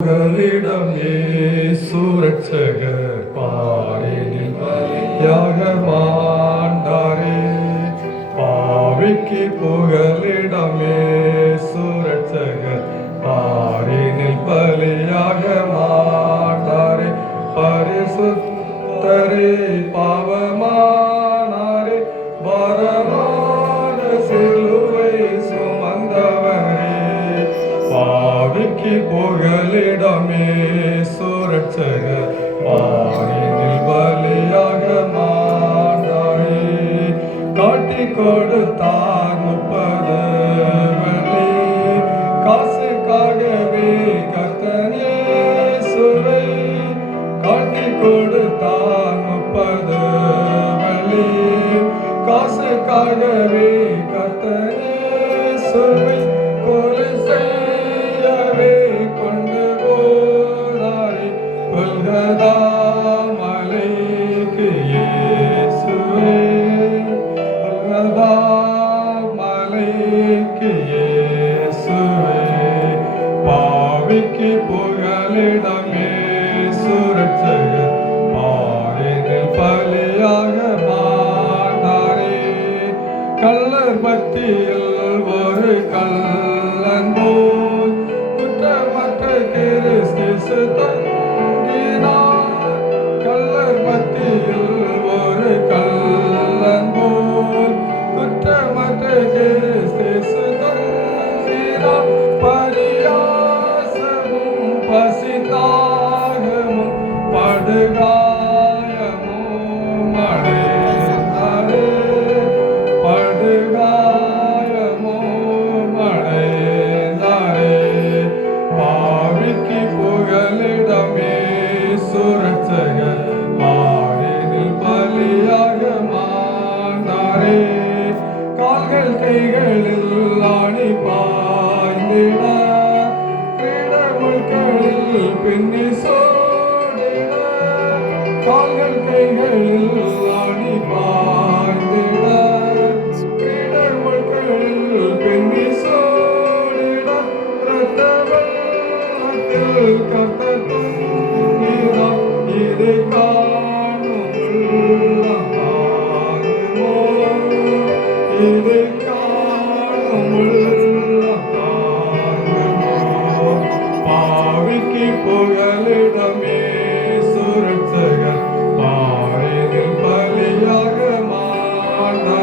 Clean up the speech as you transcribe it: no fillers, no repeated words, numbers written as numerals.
புகலிடம் இயேசு ரட்சகர் பாரினில் பலியாக மாண்டாரே. பாவிக்கு புகலிடம் இயேசு ரட்சகர் பாரினில் பலியாக மாண்டாரே. பரிசுத்தரே பாவமானாரே, வரமான சிலுவை சுமந்தவரே. பாவிக்கு புகலிடமே சுரட்சகர் பாரினில் பலியாக மாண்டாரே. காட்டி கொடுத்தார் 30 வெள்ளி காசுக்காகவே கர்த்தனே சுவை. காட்டி கொடுத்தார் 30 வெள்ளி காசுக்காகவே கர்த்தனே சுவை. கொலை செய்யவே கொண்டு போனாரே கொல்கதா மலைக்கு இயேசுவே. கொல்கதா மலைக்கு இயேசுவே. பாவிக்கு புகலிடமே சுரட்சகர் பாரினில் பலியாக மாண்டாரே. கள்ளர் மத்தியில் ஒரு கள்ளன் போல் குற்றமற்ற கிறிஸ்து தங்கினார். கள்ளர் மத்தியில் ஒரு கள்ளன் போல் குற்றமற்ற கிறிஸ்து தங்கினார். பரியாசமும் பசிதாகமும் படுகாயமும் அடைந்தாரே. படுகாயமும் அடைந்தாரே. பாவிக்கு புகலிடமே சுரட்சகர் பாரினில் பலியாக மாண்டாரே. கால்கள் கைகளில் ஆணி பாய்ந்திட, கிடமுட்களில் பின்னி சோடிட. கால்கள் கைகளில் ஆணி பாய்ந்திட, கிடமுட்களில் பின்னி சோடிட. இரத்த வெள்ளத்தில் கர்த்தர் தூங்கினார். இதை காணும் உள்ளம் தாங்குமோ? இதை காணும் உள்ளம் தாங்குமோ? பாவிக்கு புகலிடமே சுரட்சகர் பாரினில் பலியாக மாண்டாரே.